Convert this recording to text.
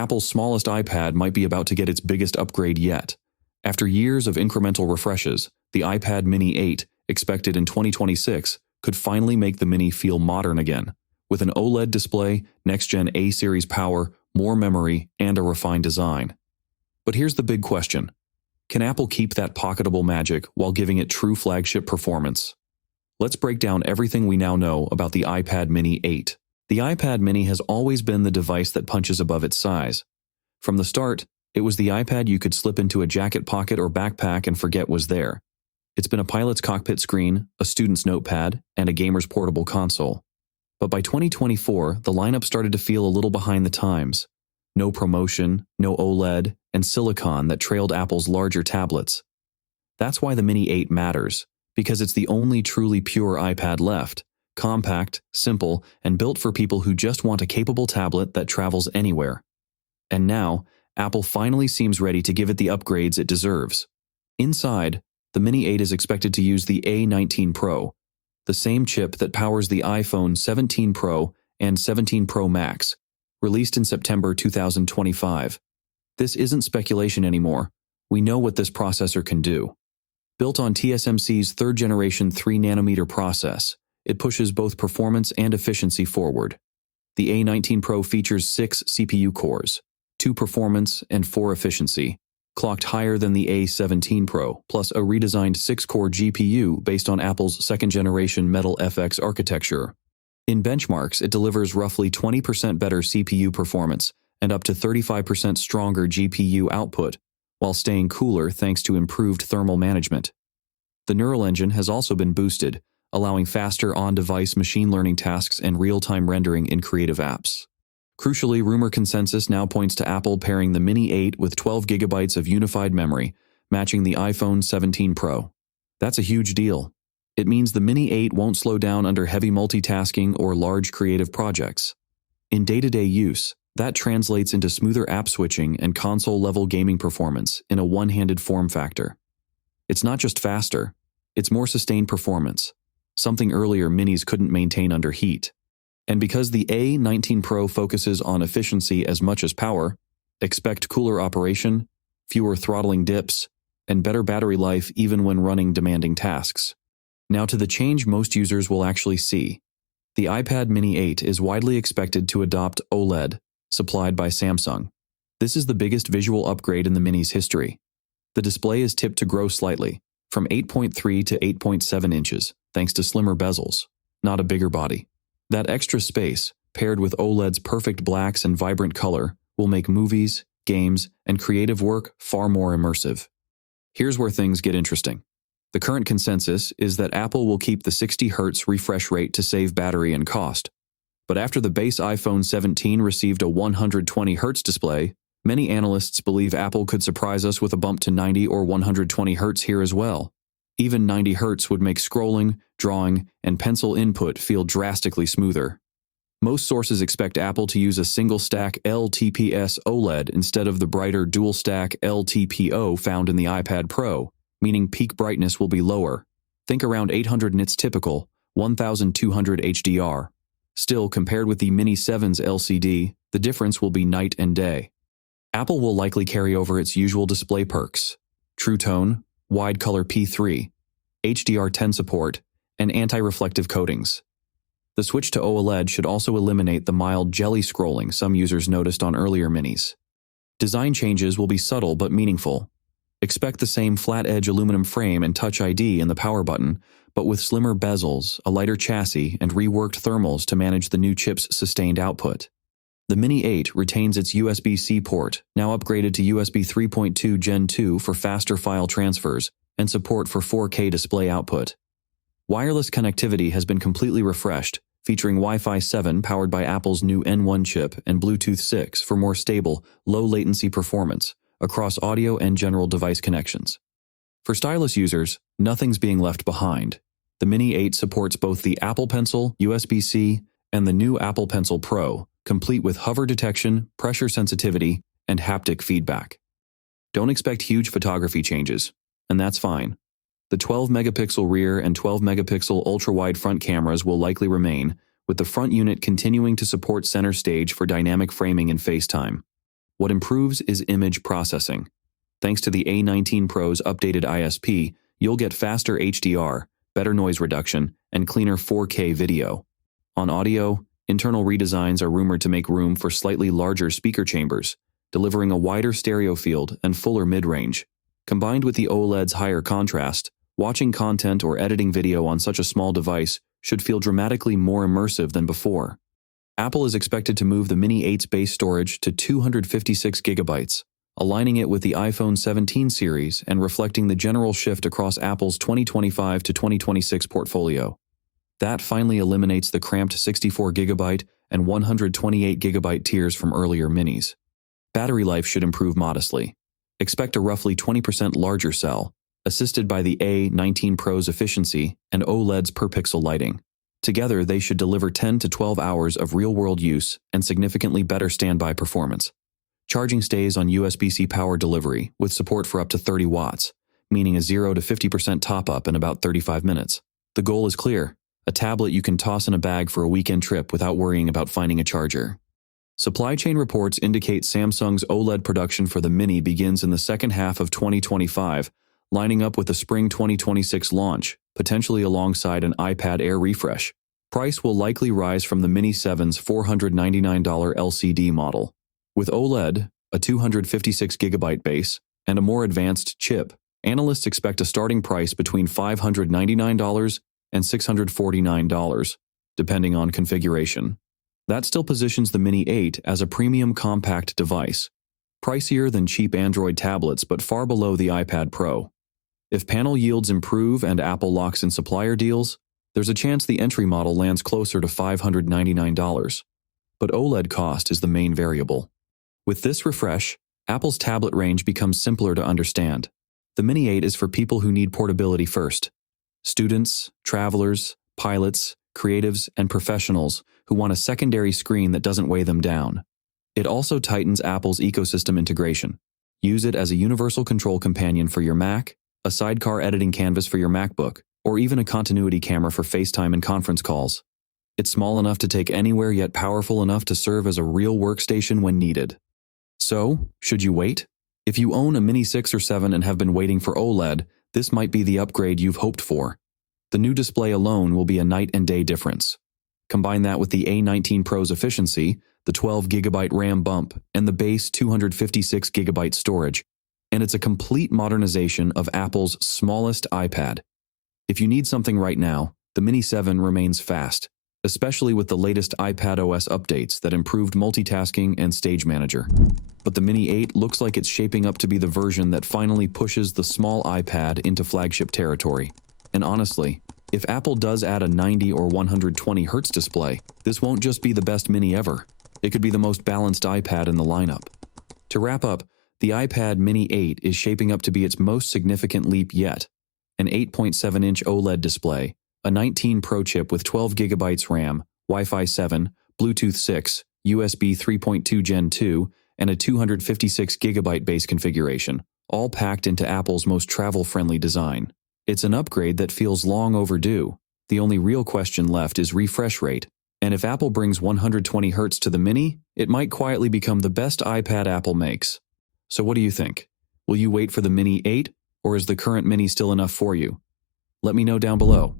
Apple's smallest iPad might be about to get its biggest upgrade yet. After years of incremental refreshes, the iPad Mini 8, expected in 2026, could finally make the Mini feel modern again, with an OLED display, next-gen A-series power, more memory, and a refined design. But here's the big question. Can Apple keep that pocketable magic while giving it true flagship performance? Let's break down everything we now know about the iPad Mini 8. The iPad Mini has always been the device that punches above its size. From the start, it was the iPad you could slip into a jacket pocket or backpack and forget was there. It's been a pilot's cockpit screen, a student's notepad, and a gamer's portable console. But by 2024, the lineup started to feel a little behind the times. No promotion, no OLED, and silicon that trailed Apple's larger tablets. That's why the Mini 8 matters, because it's the only truly pure iPad left, compact, simple, and built for people who just want a capable tablet that travels anywhere. And now, Apple finally seems ready to give it the upgrades it deserves. Inside, the Mini 8 is expected to use the A19 Pro, the same chip that powers the iPhone 17 Pro and 17 Pro Max, released in September 2025. This isn't speculation anymore. We know what this processor can do. Built on TSMC's third-generation 3nm process, it pushes both performance and efficiency forward. The A19 Pro features 6 CPU cores, 2 performance and 4 efficiency, clocked higher than the A17 Pro, plus a redesigned 6-core GPU based on Apple's second-generation Metal FX architecture. In benchmarks, it delivers roughly 20% better CPU performance and up to 35% stronger GPU output, while staying cooler thanks to improved thermal management. The Neural Engine has also been boosted, allowing faster on-device machine learning tasks and real-time rendering in creative apps. Crucially, rumor consensus now points to Apple pairing the Mini 8 with 12 GB of unified memory, matching the iPhone 17 Pro. That's a huge deal. It means the Mini 8 won't slow down under heavy multitasking or large creative projects. In day-to-day use, that translates into smoother app switching and console-level gaming performance in a one-handed form factor. It's not just faster, it's more sustained performance, something earlier Minis couldn't maintain under heat. And because the A19 Pro focuses on efficiency as much as power, expect cooler operation, fewer throttling dips, and better battery life even when running demanding tasks. Now to the change most users will actually see. The iPad Mini 8 is widely expected to adopt OLED, supplied by Samsung. This is the biggest visual upgrade in the Mini's history. The display is tipped to grow slightly, from 8.3 to 8.7 inches, thanks to slimmer bezels, not a bigger body. That extra space, paired with OLED's perfect blacks and vibrant color, will make movies, games, and creative work far more immersive. Here's where things get interesting. The current consensus is that Apple will keep the 60 Hz refresh rate to save battery and cost. But after the base iPhone 17 received a 120 Hz display, many analysts believe Apple could surprise us with a bump to 90 or 120 Hz here as well. Even 90 Hz would make scrolling, drawing, and pencil input feel drastically smoother. Most sources expect Apple to use a single-stack LTPS OLED instead of the brighter dual-stack LTPO found in the iPad Pro, meaning peak brightness will be lower. Think around 800 nits typical, 1200 HDR. Still, compared with the Mini 7's LCD, the difference will be night and day. Apple will likely carry over its usual display perks: True Tone, Wide Color P3, HDR10 support, and anti-reflective coatings. The switch to OLED should also eliminate the mild jelly scrolling some users noticed on earlier Minis. Design changes will be subtle but meaningful. Expect the same flat-edge aluminum frame and Touch ID in the power button, but with slimmer bezels, a lighter chassis, and reworked thermals to manage the new chip's sustained output. The Mini 8 retains its USB-C port, now upgraded to USB 3.2 Gen 2 for faster file transfers and support for 4K display output. Wireless connectivity has been completely refreshed, featuring Wi-Fi 7 powered by Apple's new N1 chip and Bluetooth 6 for more stable, low-latency performance across audio and general device connections. For stylus users, nothing's being left behind. The Mini 8 supports both the Apple Pencil, USB-C, and the new Apple Pencil Pro, complete with hover detection, pressure sensitivity, and haptic feedback. Don't expect huge photography changes, and that's fine. The 12-megapixel rear and 12-megapixel ultra-wide front cameras will likely remain, with the front unit continuing to support center stage for dynamic framing and FaceTime. What improves is image processing. Thanks to the A19 Pro's updated ISP, you'll get faster HDR, better noise reduction, and cleaner 4K video. On audio, internal redesigns are rumored to make room for slightly larger speaker chambers, delivering a wider stereo field and fuller mid-range. Combined with the OLED's higher contrast, watching content or editing video on such a small device should feel dramatically more immersive than before. Apple is expected to move the Mini 8's base storage to 256 gigabytes, aligning it with the iPhone 17 series and reflecting the general shift across Apple's 2025 to 2026 portfolio. That finally eliminates the cramped 64 gigabyte and 128 gigabyte tiers from earlier minis. Battery life should improve modestly. Expect a roughly 20% larger cell, assisted by the A19 Pro's efficiency and OLED's per-pixel lighting. Together, they should deliver 10 to 12 hours of real-world use and significantly better standby performance. Charging stays on USB-C power delivery with support for up to 30 watts, meaning a 0 to 50% top-up in about 35 minutes. The goal is clear: a tablet you can toss in a bag for a weekend trip without worrying about finding a charger. Supply chain reports indicate Samsung's OLED production for the Mini begins in the second half of 2025, lining up with the spring 2026 launch, potentially alongside an iPad Air refresh. Price will likely rise from the Mini 7's $499 LCD model. With OLED, a 256 gigabyte base, and a more advanced chip, analysts expect a starting price between $599 and $649, depending on configuration. That still positions the Mini 8 as a premium compact device, pricier than cheap Android tablets but far below the iPad Pro. If panel yields improve and Apple locks in supplier deals, there's a chance the entry model lands closer to $599. But OLED cost is the main variable. With this refresh, Apple's tablet range becomes simpler to understand. The Mini 8 is for people who need portability first. Students, travelers, pilots, creatives, and professionals who want a secondary screen that doesn't weigh them down. It also tightens Apple's ecosystem integration. Use it as a universal control companion for your Mac, a sidecar editing canvas for your MacBook, or even a continuity camera for FaceTime and conference calls. It's small enough to take anywhere yet powerful enough to serve as a real workstation when needed. So, should you wait? If you own a Mini 6 or 7 and have been waiting for OLED, this might be the upgrade you've hoped for. The new display alone will be a night and day difference. Combine that with the A19 Pro's efficiency, the 12 gigabyte RAM bump, and the base 256 gigabyte storage, and it's a complete modernization of Apple's smallest iPad. If you need something right now, the Mini 7 remains fast, especially with the latest iPadOS updates that improved multitasking and Stage Manager. But the Mini 8 looks like it's shaping up to be the version that finally pushes the small iPad into flagship territory. And honestly, if Apple does add a 90 or 120 Hz display, this won't just be the best Mini ever. It could be the most balanced iPad in the lineup. To wrap up, the iPad Mini 8 is shaping up to be its most significant leap yet. An 8.7-inch OLED display, a 19 Pro chip with 12 GB RAM, Wi-Fi 7, Bluetooth 6, USB 3.2 Gen 2, and a 256 GB base configuration, all packed into Apple's most travel-friendly design. It's an upgrade that feels long overdue. The only real question left is refresh rate. And if Apple brings 120 Hz to the Mini, it might quietly become the best iPad Apple makes. So what do you think? Will you wait for the Mini 8, or is the current Mini still enough for you? Let me know down below.